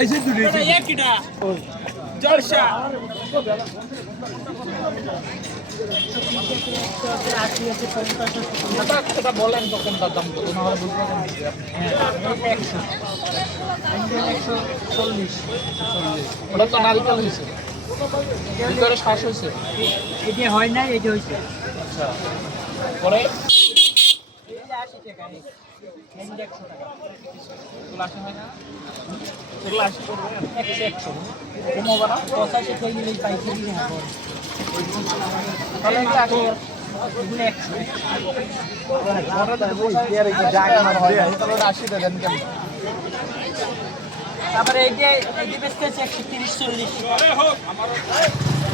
এই যে দুটো একইটা জলসা সেটা বলেন তো কোনটার দাম কত না হলে বুঝতে পারেন 140 ওটা তো নারিকেল হয়েছে ভিতরে শ্বাস হয়েছে এটা হয় না এটা হয়েছে আচ্ছা পরে তারপরে এই যে বেচতে 130-40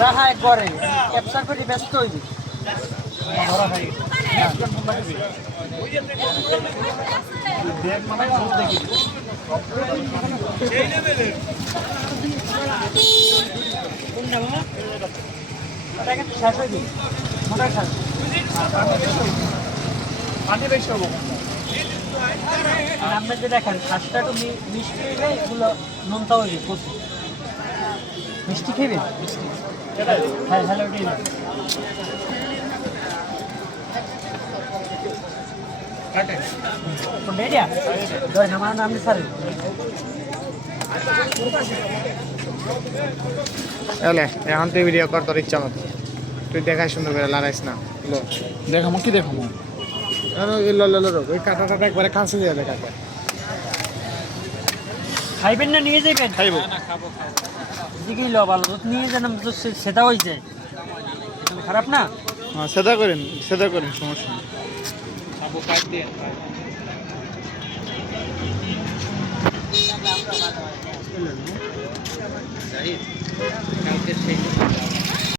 রাখা করে ক্যাপচার করে ব্যস্ত হইবে শেষ হয়ে মোটা শেষ পানি বেশি হবো আপনি যে দেখেন শ্বাসটা একটু মিষ্টি হইলে এগুলো নোনতা হইবে প্রচুর মিষ্টি খেবে হ্যাঁ হ্যালো কোনটা দই আমার নাম স্যার এলে এখন তুই ভিডিও কর তোর ইচ্ছা মতো তুই দেখাই সুন্দর করে লড়াইস না দেখামো কি দেখামো ওই কাটা টাটা একবারে কাছে দিয়ে দেখা খাইবেন না নিয়ে যাবেন খাইবো দিকেই লো ভালো নিয়ে যান তো সেটা হয়েছে খারাপ না হ্যাঁ সেটা করেন সমস্যা নেই খাবো কাট দিয়ে কালকে সেই